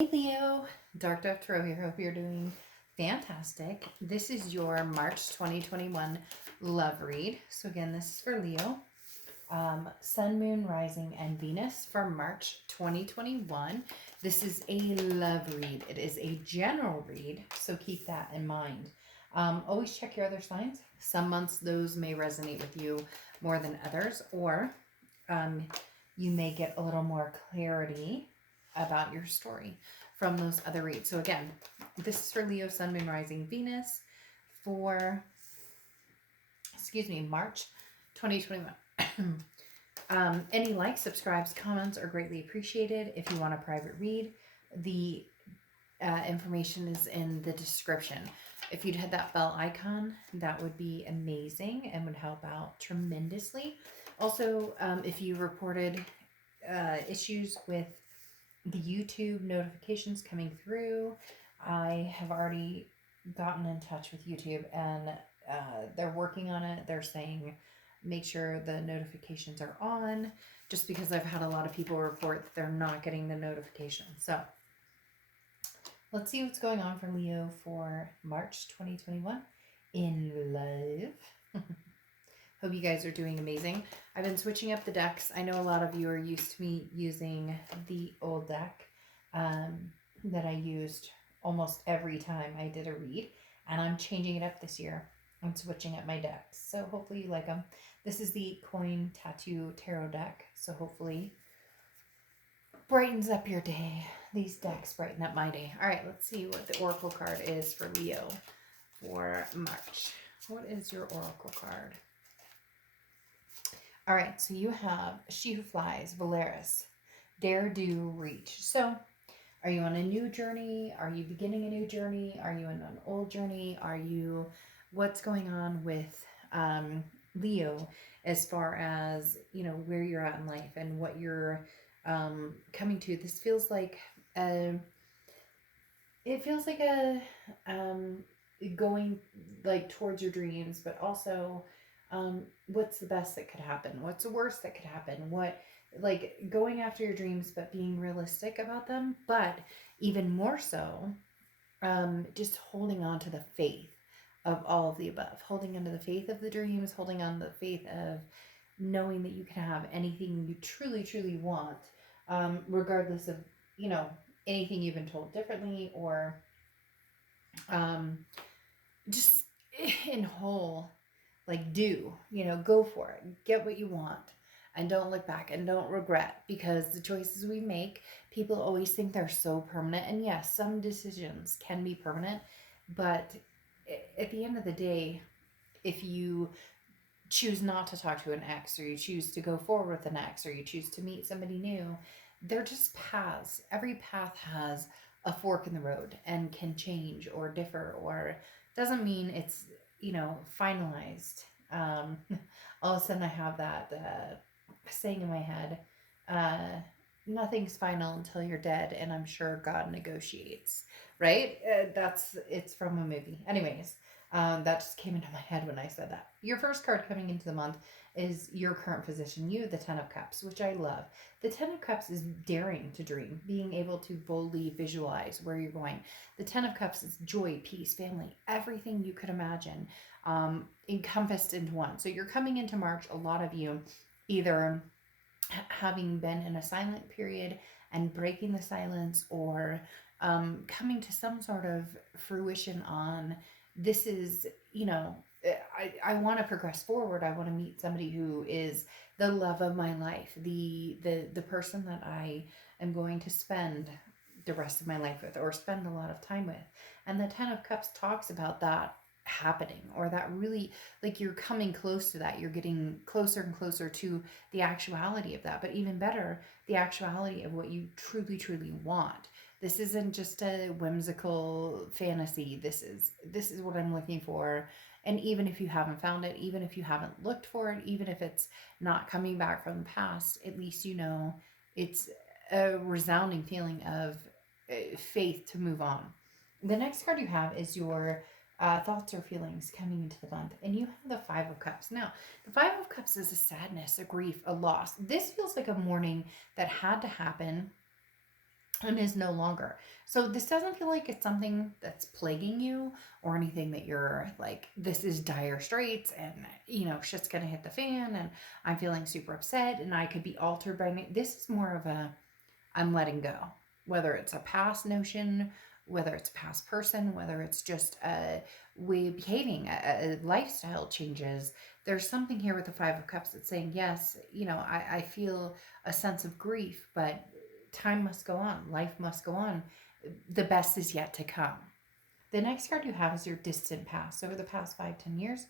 Hey Leo, Dark Dove Tarot here. Hope you're doing fantastic. This is your March 2021 love read. So again, this is for Leo. Sun, Moon, Rising, and Venus for March 2021. This is a love read. It is a general read, so keep that in mind. Always check your other signs. Some months those may resonate with you more than others, or you may get a little more clarity about your story from those other reads. So again, this is for Leo, Sun, Moon, Rising, Venus for, March 2021. Any likes, subscribes, comments are greatly appreciated. If you want a private read, the information is in the description. If you'd hit that bell icon, that would be amazing and would help out tremendously. Also, if you reported issues with the YouTube notifications coming through, I have already gotten in touch with YouTube and they're working on it. They're saying make sure the notifications are on, just because I've had a lot of people report that they're not getting the notification. So let's see what's going on for Leo for March 2021 in love. Hope you guys are doing amazing. I've been switching up the decks. I know a lot of you are used to me using the old deck that I used almost every time I did a read, and I'm changing it up this year. I'm switching up my decks, so hopefully you like them. This is the Coin Tattoo Tarot deck, so hopefully brightens up your day. These decks brighten up my day. All right, let's see what the Oracle card is for Leo for March. What is your Oracle card? All right, so you have She Who Flies, Valeris, Dare, Do, Reach. So are you on a new journey? Are you beginning a new journey? Are you in an old journey? What's going on with Leo as far as, where you're at in life and what you're coming to? This feels like going like towards your dreams, but also what's the best that could happen? What's the worst that could happen? Like going after your dreams, but being realistic about them, but even more so, just holding on to the faith of all of the above, holding on to the faith of the dreams, holding on to the faith of knowing that you can have anything you truly, truly want, regardless of, anything you've been told differently, or just in whole, like go for it, get what you want, and don't look back and don't regret, because the choices we make, people always think they're so permanent. And yes, some decisions can be permanent, but at the end of the day, if you choose not to talk to an ex, or you choose to go forward with an ex, or you choose to meet somebody new, they're just paths. Every path has a fork in the road and can change or differ, or doesn't mean it's finalized. All of a sudden I have that saying in my head, nothing's final until you're dead, and I'm sure God negotiates, right? It's from a movie. Anyways, that just came into my head when I said that. Your first card coming into the month is your current position, the Ten of Cups, which I love. The Ten of Cups is daring to dream, being able to boldly visualize where you're going. The Ten of Cups is joy, peace, family, everything you could imagine, encompassed into one. So you're coming into March, a lot of you either having been in a silent period and breaking the silence, or coming to some sort of fruition on, this is, I want to progress forward. I want to meet somebody who is the love of my life, the person that I am going to spend the rest of my life with, or spend a lot of time with. And the Ten of Cups talks about that happening, or that really, like, you're coming close to that. You're getting closer and closer to the actuality of that, but even better, the actuality of what you truly, truly want. This isn't just a whimsical fantasy. This is what I'm looking for. And even if you haven't found it, even if you haven't looked for it, even if it's not coming back from the past, at least it's a resounding feeling of faith to move on. The next card you have is your thoughts or feelings coming into the month, and you have the Five of Cups. Now, the Five of Cups is a sadness, a grief, a loss. This feels like a mourning that had to happen and is no longer. So this doesn't feel like it's something that's plaguing you or anything that you're like, this is dire straits and, shit's gonna hit the fan and I'm feeling super upset and I could be altered by me. This is more of a, I'm letting go. Whether it's a past notion, whether it's a past person, whether it's just a way of behaving, a lifestyle changes. There's something here with the Five of Cups that's saying, yes, I feel a sense of grief, but time must go on. Life must go on. The best is yet to come. The next card you have is your distant past. Over the past 5-10 years,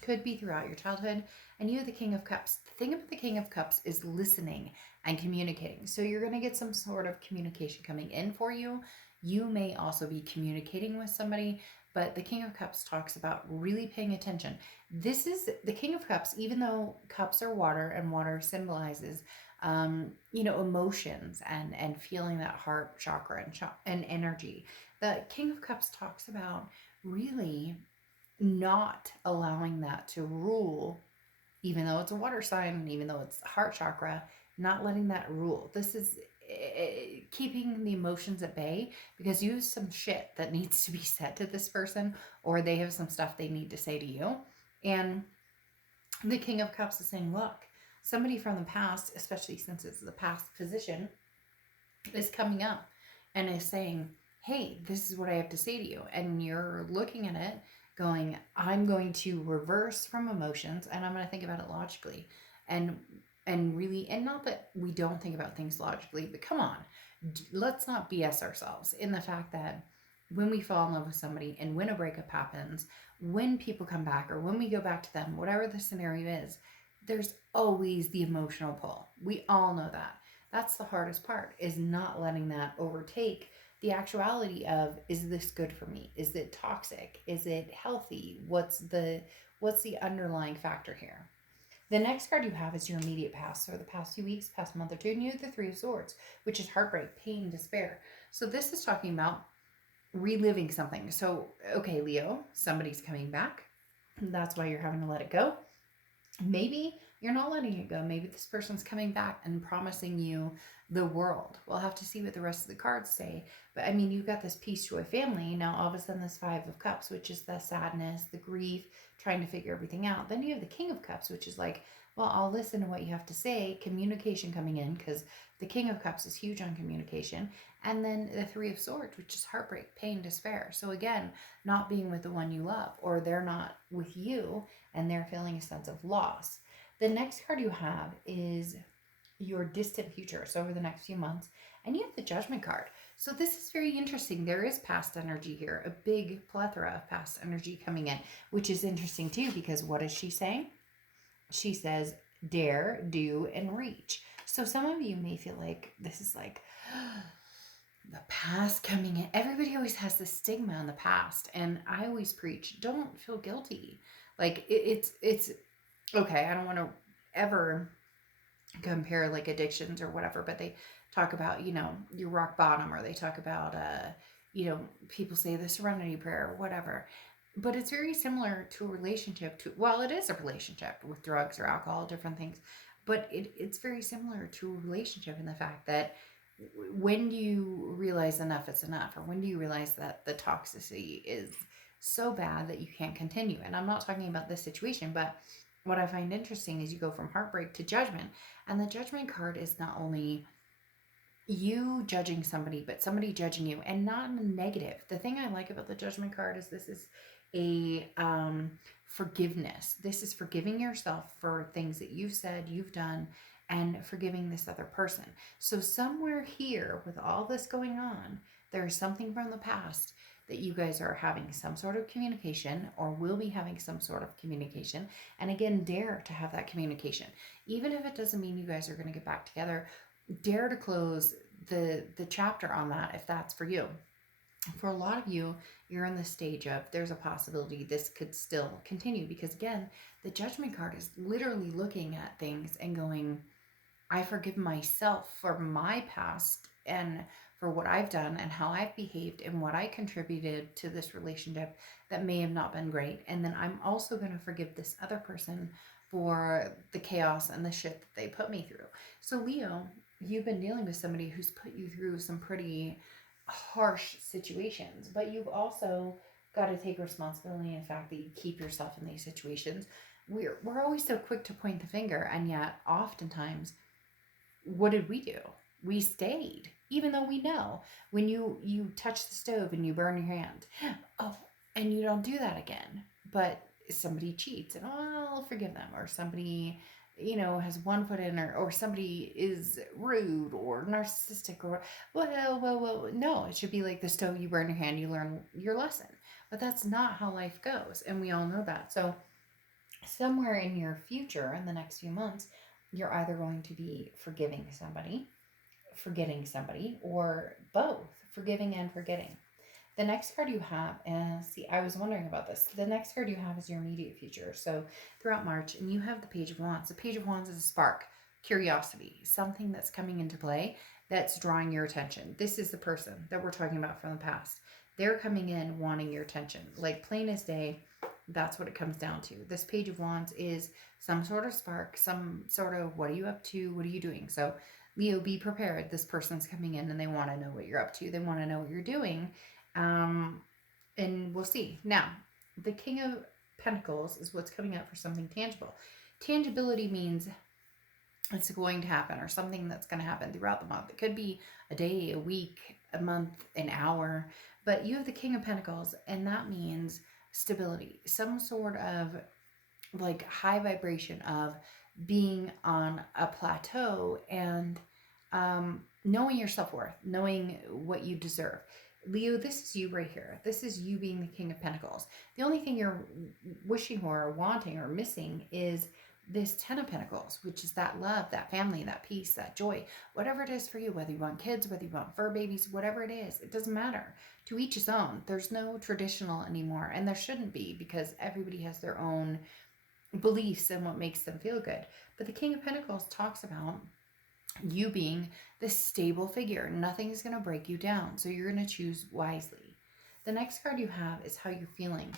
could be throughout your childhood, and you have the King of Cups. The thing about the King of Cups is listening and communicating. So you're going to get some sort of communication coming in for you. You may also be communicating with somebody, but the King of Cups talks about really paying attention. This is the King of Cups, even though cups are water and water symbolizes emotions and feeling that heart chakra and energy. The King of Cups talks about really not allowing that to rule, even though it's a water sign and even though it's heart chakra, not letting that rule. This is keeping the emotions at bay, because you have some shit that needs to be said to this person, or they have some stuff they need to say to you. And the King of Cups is saying, look, somebody from the past, especially since it's the past position, is coming up and is saying, hey, this is what I have to say to you. And you're looking at it going, I'm going to reverse from emotions and I'm going to think about it logically. And really, and not that we don't think about things logically, but come on, let's not BS ourselves in the fact that when we fall in love with somebody and when a breakup happens, when people come back or when we go back to them, whatever the scenario is, there's always the emotional pull. We all know that. That's the hardest part, is not letting that overtake the actuality of, is this good for me? Is it toxic? Is it healthy? What's the underlying factor here? The next card you have is your immediate past, so the past few weeks, past month or two, and you have the Three of Swords, which is heartbreak, pain, despair. So this is talking about reliving something. So, okay, Leo, somebody's coming back. That's why you're having to let it go. Maybe you're not letting it go. Maybe this person's coming back and promising you the world. We'll have to see what the rest of the cards say. But I mean, you've got this peace, joy, family. Now, all of a sudden, this Five of Cups, which is the sadness, the grief, trying to figure everything out. Then you have the King of Cups, which is like, well, I'll listen to what you have to say. Communication coming in, because the King of Cups is huge on communication. And then the Three of Swords, which is heartbreak, pain, despair. So again, not being with the one you love, or they're not with you and they're feeling a sense of loss. The next card you have is your distant future, so over the next few months, and you have the Judgment card. So this is very interesting. There is past energy here, a big plethora of past energy coming in, which is interesting too, because what is she saying? She says, dare, do, and reach. So some of you may feel like this is like the past coming in. Everybody always has this stigma on the past, and I always preach, don't feel guilty. Like it's okay. I don't want to ever compare like addictions or whatever, but they talk about, your rock bottom, or they talk about, people say the serenity prayer or whatever. But it's very similar to a relationship. Well, it is a relationship with drugs or alcohol, different things, but it's very similar to a relationship in the fact that when do you realize enough is enough, or when do you realize that the toxicity is so bad that you can't continue? And I'm not talking about this situation, but what I find interesting is you go from heartbreak to judgment, and the Judgment card is not only you judging somebody, but somebody judging you, and not in a negative. The thing I like about the Judgment card is this is a forgiveness. This is forgiving yourself for things that you've said, you've done, and forgiving this other person. So somewhere here, with all this going on, there's something from the past that you guys are having some sort of communication, or will be having some sort of communication. And again, dare to have that communication. Even if it doesn't mean you guys are going to get back together, dare to close the chapter on that if that's for you. For a lot of you, you're in the stage of, there's a possibility this could still continue, because again, the Judgment card is literally looking at things and going, I forgive myself for my past and for what I've done and how I've behaved and what I contributed to this relationship that may have not been great. And then I'm also going to forgive this other person for the chaos and the shit that they put me through. So Leo, you've been dealing with somebody who's put you through some pretty harsh situations, but you've also got to take responsibility in the fact that you keep yourself in these situations. We're always so quick to point the finger, and yet oftentimes, what did we do? We stayed, even though we know when you touch the stove and you burn your hand, oh, and you don't do that again. But somebody cheats, and oh, I'll forgive them, or somebody has one foot in, or somebody is rude or narcissistic, or well, no, it should be like the stove, you burn your hand, you learn your lesson. But that's not how life goes, and we all know that. So somewhere in your future, in the next few months, you're either going to be forgiving somebody, forgetting somebody, or both, forgiving and forgetting. The next card you have, and see, I was wondering about this. The next card you have is your immediate future. So throughout March, and you have the Page of Wands. The Page of Wands is a spark, curiosity, something that's coming into play that's drawing your attention. This is the person that we're talking about from the past. They're coming in wanting your attention. Like plain as day, that's what it comes down to. This Page of Wands is some sort of spark, some sort of, what are you up to? What are you doing? So Leo, be prepared. This person's coming in and they want to know what you're up to. They want to know what you're doing. And we'll see. Now, the King of Pentacles is what's coming up for something tangible. Tangibility means it's going to happen, or something that's going to happen throughout the month. It could be a day, a week, a month, an hour. But you have the King of Pentacles, and that means stability. Some sort of like high vibration of being on a plateau and knowing your self-worth, knowing what you deserve. Leo, this is you right here. This is you being the King of Pentacles. The only thing you're wishing for or wanting or missing is this Ten of Pentacles, which is that love, that family, that peace, that joy, whatever it is for you, whether you want kids, whether you want fur babies, whatever it is, it doesn't matter. To each his own. There's no traditional anymore, and there shouldn't be, because everybody has their own beliefs and what makes them feel good. But the King of Pentacles talks about you being this stable figure. Nothing's going to break you down, so you're going to choose wisely. The next card you have is how you're feeling.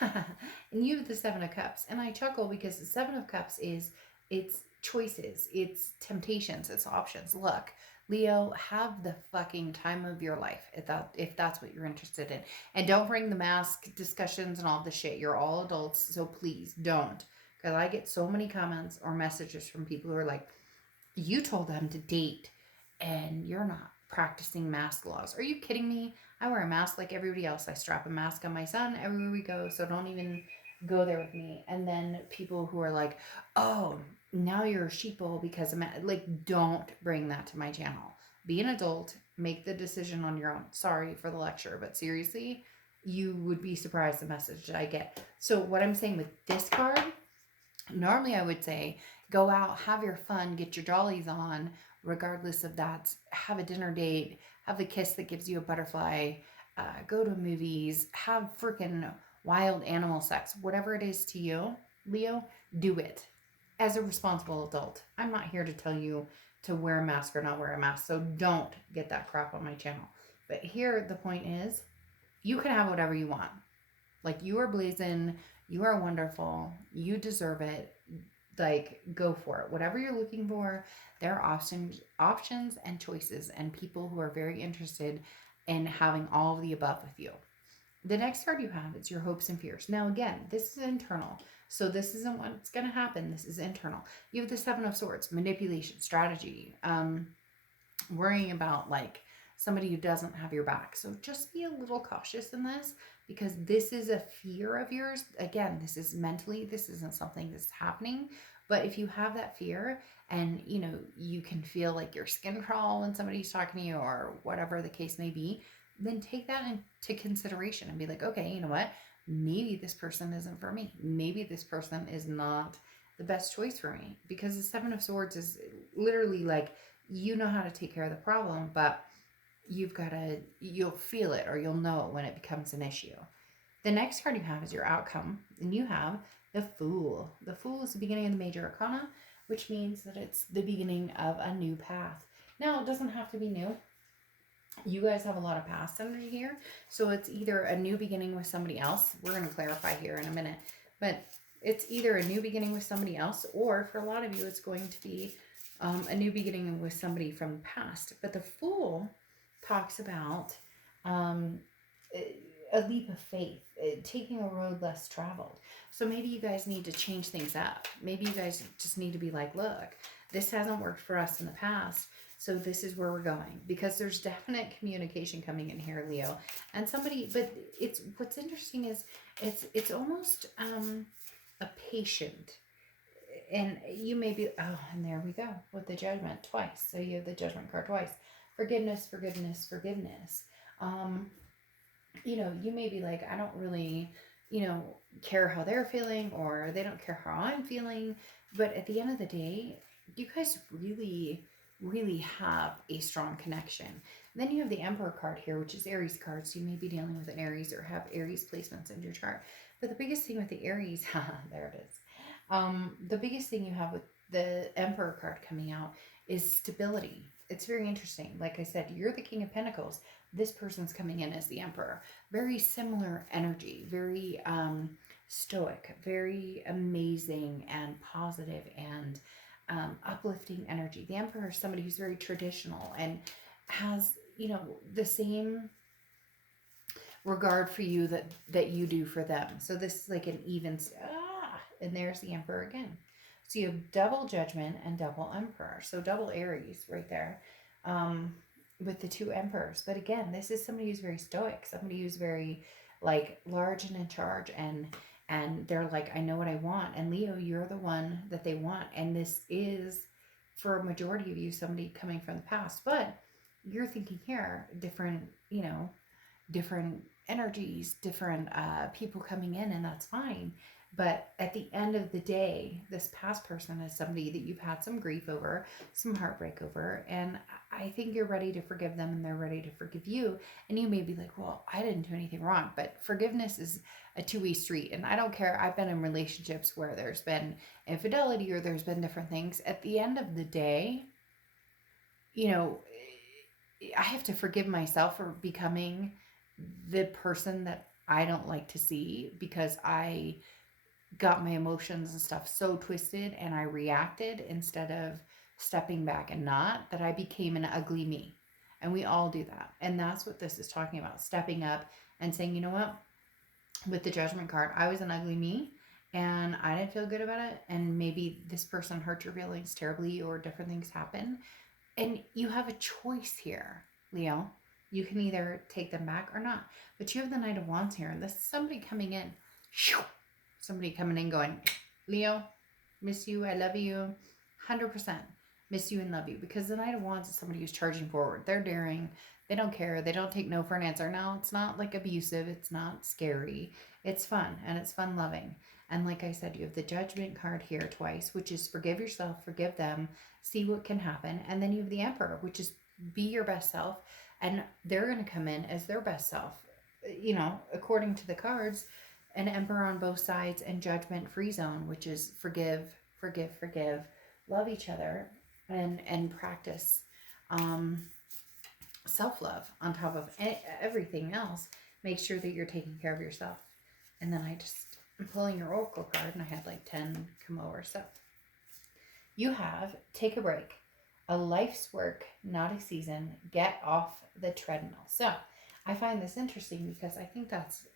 And you have the Seven of Cups. And I chuckle because the Seven of Cups is, it's choices, it's temptations, it's options. Look, Leo, have the fucking time of your life if that's what you're interested in. And don't bring the mask discussions and all the shit. You're all adults, so please don't. Because I get so many comments or messages from people who are like, you told them to date and you're not practicing mask laws. Are you kidding me? I wear a mask like everybody else. I strap a mask on my son everywhere we go, so don't even go there with me. And then people who are like, oh, now you're a sheeple because I'm like, don't bring that to my channel. Be an adult, make the decision on your own. Sorry for the lecture, but seriously, you would be surprised the message that I get. So what I'm saying with this card, normally I would say, go out, have your fun, get your jollies on, regardless of that. Have a dinner date, have the kiss that gives you a butterfly, go to movies, have freaking wild animal sex, whatever it is to you, Leo, do it as a responsible adult. I'm not here to tell you to wear a mask or not wear a mask, so don't get that crap on my channel. But here, the point is, you can have whatever you want. Like, you are blazing, you are wonderful, you deserve it. Like, go for it. Whatever you're looking for, there are options and choices, and people who are very interested in having all of the above with you. The next card you have is your hopes and fears. Now, again, this is internal. So this isn't what's going to happen. This is internal. You have the Seven of Swords, manipulation, strategy, worrying about like somebody who doesn't have your back. So just be a little cautious in this, because this is a fear of yours. Again, this is mentally, this isn't something that's happening. But if you have that fear and, you can feel like your skin crawl when somebody's talking to you or whatever the case may be, then take that into consideration and be like, okay, you know what? Maybe this person isn't for me. Maybe this person is not the best choice for me. Because the Seven of Swords is literally like, you know how to take care of the problem, but you'll feel it, or you'll know it when it becomes an issue. The next card you have is your outcome, and you have the Fool. The Fool is the beginning of the major arcana, which means that it's the beginning of a new path. Now, it doesn't have to be new. You guys have a lot of past energy here, so it's either a new beginning with somebody else. We're going to clarify here in a minute, but it's either a new beginning with somebody else, or for a lot of you, it's going to be a new beginning with somebody from the past. But the Fool talks about um, a leap of faith, taking a road less traveled. So maybe you guys need to change things up. Maybe you guys just need to be like, look, this hasn't worked for us in the past. So this is where we're going, because there's definite communication coming in here, Leo. And somebody, but it's, what's interesting is it's almost a patient. And you may be, oh, and there we go with the Judgment twice. So you have the Judgment card twice. Forgiveness, forgiveness, forgiveness. You know, you may be like, I don't really, you know, care how they're feeling, or they don't care how I'm feeling. But at the end of the day, you guys really, really have a strong connection. And then you have the Emperor card here, which is Aries card. So you may be dealing with an Aries or have Aries placements in your chart. But the biggest thing with the Aries, there it is. The biggest thing you have with the Emperor card coming out is stability. It's very interesting. Like I said, you're the King of Pentacles. This person's coming in as the Emperor. Very similar energy, very stoic, very amazing and positive and uplifting energy. The Emperor is somebody who's very traditional and has, you know, the same regard for you that you do for them. So this is like an even, and there's the Emperor again. So you have double Judgment and double Emperor. So double Aries right there. With the two Emperors. But again, this is somebody who's very stoic, somebody who's very like large and in charge, and they're like, I know what I want. And Leo, you're the one that they want. And this is, for a majority of you, somebody coming from the past. But you're thinking here, different, you know, different energies, different people coming in, and that's fine. But at the end of the day, this past person is somebody that you've had some grief over, some heartbreak over, and I think you're ready to forgive them and they're ready to forgive you. And you may be like, well, I didn't do anything wrong. But forgiveness is a two-way street. And I don't care. I've been in relationships where there's been infidelity or there's been different things. At the end of the day, you know, I have to forgive myself for becoming the person that I don't like to see, because I got my emotions and stuff so twisted and I reacted instead of stepping back, and not that I became an ugly me. And we all do that. And that's what this is talking about, stepping up and saying, you know what, with the Judgment card, I was an ugly me and I didn't feel good about it. And maybe this person hurt your feelings terribly or different things happen. And you have a choice here, Leo. You can either take them back or not. But you have the Knight of Wands here. And this is somebody coming in. Somebody coming in going, Leo, miss you, I love you, 100%. Miss you and love you. Because the Knight of Wands is somebody who's charging forward. They're daring. They don't care. They don't take no for an answer. Now, it's not like abusive. It's not scary. It's fun. And it's fun loving. And like I said, you have the Judgment card here twice, which is forgive yourself, forgive them, see what can happen. And then you have the Emperor, which is be your best self. And they're going to come in as their best self. You know, according to the cards, an Emperor on both sides, and Judgment free zone, which is forgive, forgive, forgive, love each other, and practice self-love on top of everything else. Make sure that you're taking care of yourself. And then I'm pulling your Oracle card, and I had like 10 come over. So you have take a break, a life's work, not a season, get off the treadmill. So I find this interesting because I think that's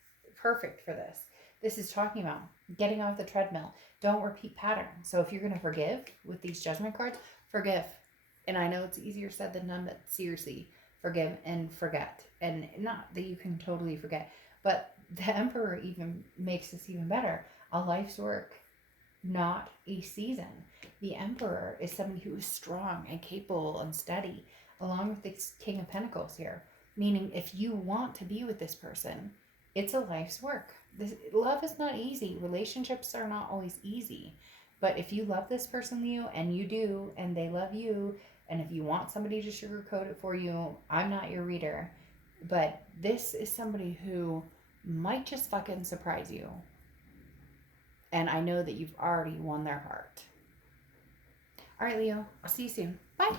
perfect for this. This is talking about getting off the treadmill. Don't repeat patterns. So if you're going to forgive with these Judgment cards, forgive. And I know it's easier said than done, but seriously, forgive and forget. And not that you can totally forget, but the Emperor even makes this even better. A life's work, not a season. The Emperor is somebody who is strong and capable and steady, along with the King of Pentacles here. Meaning, if you want to be with this person, it's a life's work. Love is not easy. Relationships are not always easy. But if you love this person, Leo, and you do, and they love you, and if you want somebody to sugarcoat it for you, I'm not your reader. But this is somebody who might just fucking surprise you. And I know that you've already won their heart. All right, Leo, I'll see you soon. Bye.